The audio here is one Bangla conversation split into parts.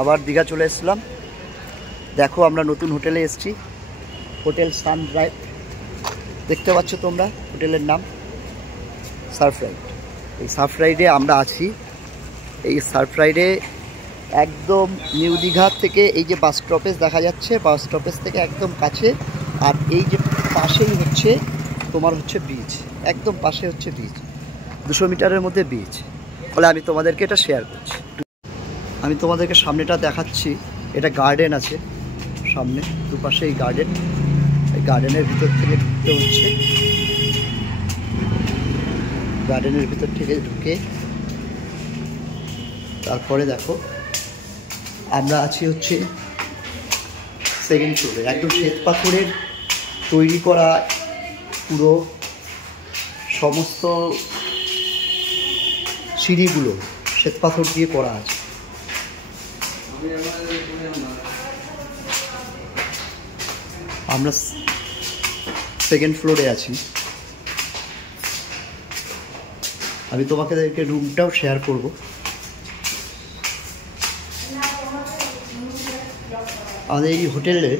আবার দীঘা চলে এসেছিলাম। দেখো আমরা নতুন হোটেলে এসেছি, হোটেল সানরাইজ। দেখতে পাচ্ছ তোমরা হোটেলের নাম সারফরাইড। এই সারফরাইডে আমরা আছি। এই সারফরাইডে একদম নিউ দীঘা থেকে এই যে বাস স্টপেজ দেখা যাচ্ছে, বাস স্টপেজ থেকে একদম কাছে। আর এই যে পাশেই হচ্ছে তোমার হচ্ছে বিচ, একদম পাশে হচ্ছে বিচ, 200 মিটারের মধ্যে বিচ। ফলে আমি তোমাদেরকে এটা শেয়ার করছি। আমি তোমাদেরকে সামনেটা দেখাচ্ছি। এটা গার্ডেন আছে সামনে, দুপাশে এই গার্ডেন। এই গার্ডেনের ভিতর থেকে ঢুকতে হচ্ছে, গার্ডেনের ভিতর থেকে ঢুকে তারপরে দেখো আমরা আছি হচ্ছে সেকেন্ড ফ্লোরে। একদম শ্বেত পাথরের তৈরি করা পুরো সমস্ত সিঁড়িগুলো শ্বেত পাথর দিয়ে করা আছে। আমরা সেকেন্ড ফ্লোরে আছি। আমি তোমাদেরকে রুমটাও শেয়ার করব। আমাদের এই হোটেলে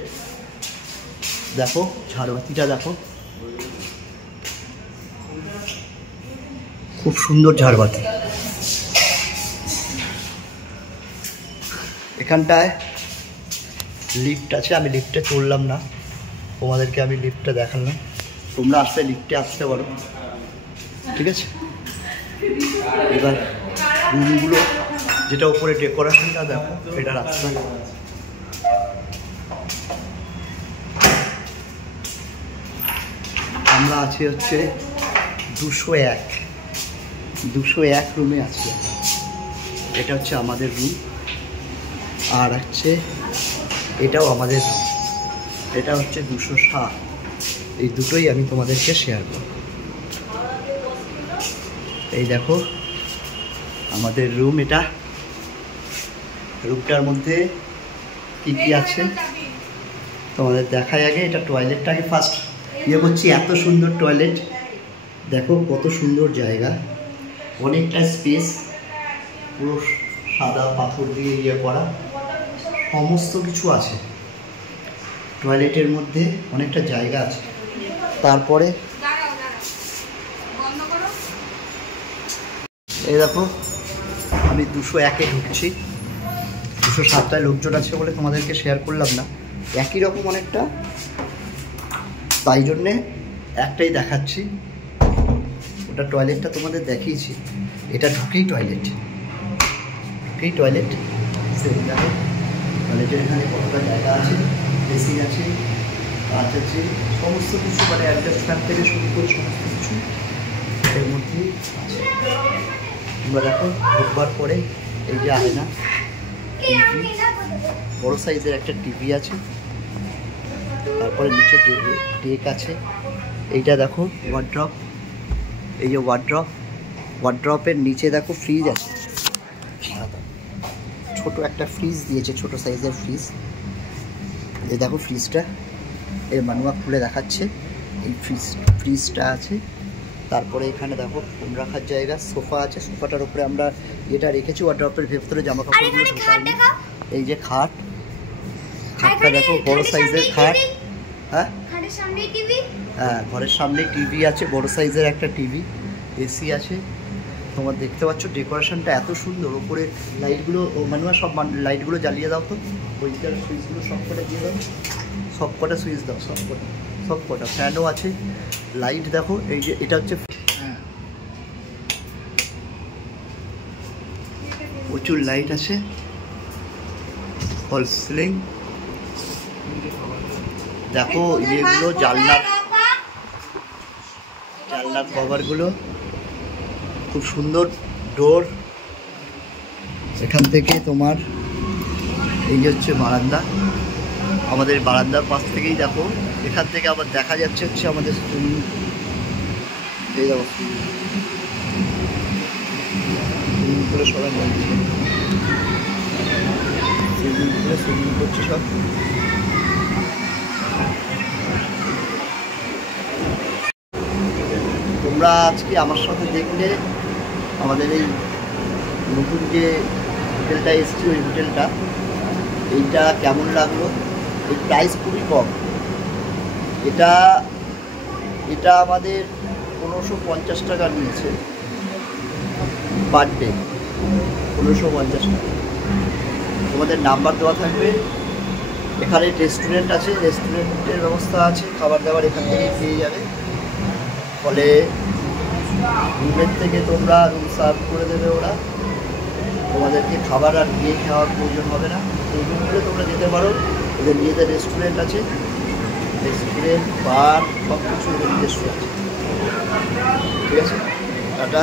দেখো ঝাড়বাতিটা দেখো, খুব সুন্দর ঝাড়বাতি। এখানটায় লিফট আছে, আমি লিফটে চললাম না, তোমাদেরকে আমি লিফটটা দেখালাম। তোমরা আসলে লিফটে আসতে পারো, ঠিক আছে। এবার রুমগুলো যেটা উপরে ডেকোরেশনটা দেখো, এটা রাস্তা। আমরা আছি হচ্ছে 201 রুমে আছি। এটা হচ্ছে আমাদের রুম, আর হচ্ছে এটাও আমাদের রুম, এটা হচ্ছে 207। এই দুটোই আমি তোমাদেরকে শেয়ার করব। এই দেখো আমাদের রুম, এটা রুমটার মধ্যে কি কি আছে তোমাদের দেখাই। আগে এটা টয়লেটটাকে ফার্স্ট ইয়ে করছি। এত সুন্দর টয়লেট দেখো, কত সুন্দর জায়গা, অনেকটা স্পেস, পুরো সাদা পাথর দিয়ে ইয়ে করা, সমস্ত কিছু আছে টয়লেটের মধ্যে, অনেকটা জায়গা আছে। তারপরে এই দেখো আমি 201-এ ঢুকছি। 207টায় লোকজন আছে বলে তোমাদেরকে শেয়ার করলাম না, একই রকম অনেকটা, তাই জন্যে একটাই দেখাচ্ছি। ওটা টয়লেটটা তোমাদের দেখিয়েছি, এটা ঢুকেই টয়লেট, দেখো টয়লেটের এখানে কতটা জায়গা আছে, বেসিন আছে, কাঁচ আছে, সমস্ত কিছু, মানে অ্যাডজাস্ট ফ্যান থেকে শুরু করে সমস্ত কিছু এর মধ্যেই আছে। তোমরা দেখো ঢুকবার পরে এই যে আয়না, টিভি, বড়ো সাইজের একটা টিভি আছে। তারপরে নিচে ডেক আছে। এইটা দেখো ওয়ার্ড্রপ, এই যে ওয়ার্ড্রপের নিচে দেখো ফ্রিজ আছে, ছোট একটা ফ্রিজ দিয়েছে, ছোট সাইজের ফ্রিজ। এই দেখো ফ্রিজটা, এর মানুয়া খুলে দেখাচ্ছে। এই ফ্রিজটা আছে। তারপরে এখানে দেখো ফোন রাখার জায়গা, সোফা আছে, সোফাটার উপরে আমরা এটা রেখেছি ওয়ার্ড্রপের ভেতরে জামা কাপড়গুলো ঢোকাইনি। এই যে খাটটা দেখো, বড় সাইজের খাট। হ্যাঁ হ্যাঁ, ঘরের সামনে টিভি আছে, বড় সাইজের একটা টিভি, এসি আছে। তোমার দেখতে পাচ্ছ ডেকোরেশনটা এত সুন্দর। ওপরে লাইটগুলো, মানুষ সব লাইটগুলো জ্বালিয়ে দাও তো, ওইটার সুইচগুলো সব কটা দিয়ে দাও, সব কটা সুইচ দাও, সব কটা ফ্যানও আছে। লাইট দেখো, এই যে এটা হচ্ছে, হ্যাঁ প্রচুর লাইট আছে, ফল সিলিং। দেখো এগুলো জানলার কভারগুলো খুব সুন্দর। ডোর, এখান থেকে তোমার এই যে হচ্ছে বারান্দা, আমাদের বারান্দার পাশ থেকেই দেখো, এখান থেকে আবার দেখা যাচ্ছে হচ্ছে আমাদের সুইমিং। এই দেখো সুইমিং পুলে সবাই নামছে, সুইমিং করছে সব। তোমরা আজকে আমার সাথে দেখলে আমাদের এই নতুন যে হোটেলটা এসেছি, ওই হোটেলটা এইটা কেমন লাগলো, এই প্রাইস খুবই কম। এটা এটা আমাদের 1550 টাকা নিয়েছে পার ডে, 1550 টাকা। তোমাদের নাম্বার দেওয়া থাকবে। এখানে রেস্টুরেন্ট আছে, রেস্টুরেন্টের ব্যবস্থা আছে, খাবার দাবার এখান থেকেই পেয়ে যাবে। ফলে রুমের থেকে তোমরা রুম সার্ভ করে দেবে ওরা, তোমাদেরকে খাবার আর গিয়ে খাওয়ার প্রয়োজন হবে না। এই রুমগুলো তোমরা যেতে পারো, ওদের নিজেদের রেস্টুরেন্ট আছে, রেস্টুরেন্ট বার সব কিছু ওদের নিজস্ব আছে। ঠিক আছে, টাটা।